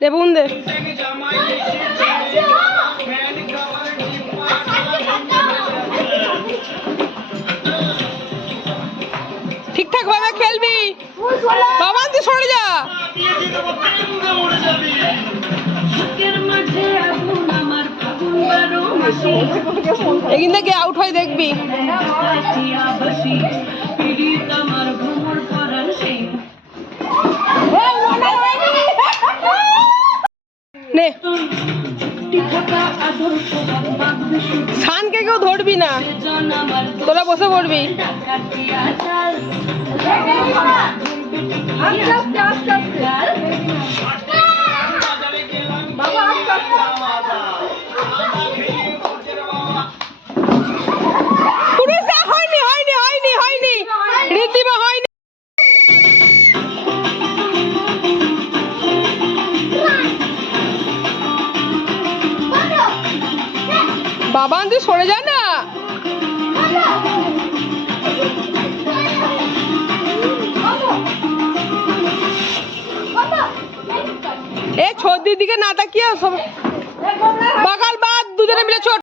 লেবুন দে। ঠিকঠাক ভাবে খেলবি। বাবান তুই সরে যা। এখান থেকে আউট হয়ে দেখবি। নে শানকে কেউ ধরবি না, তোরা বসে পড়বি। হয়নি হয়নি হয়নি হয়নি রীতিমা হয়নি। বাবা তুই সরে যা না। এ ছোটদির দিকে না তাকিয়ে বাগাল বাদ দুজনে মিলে ছোট।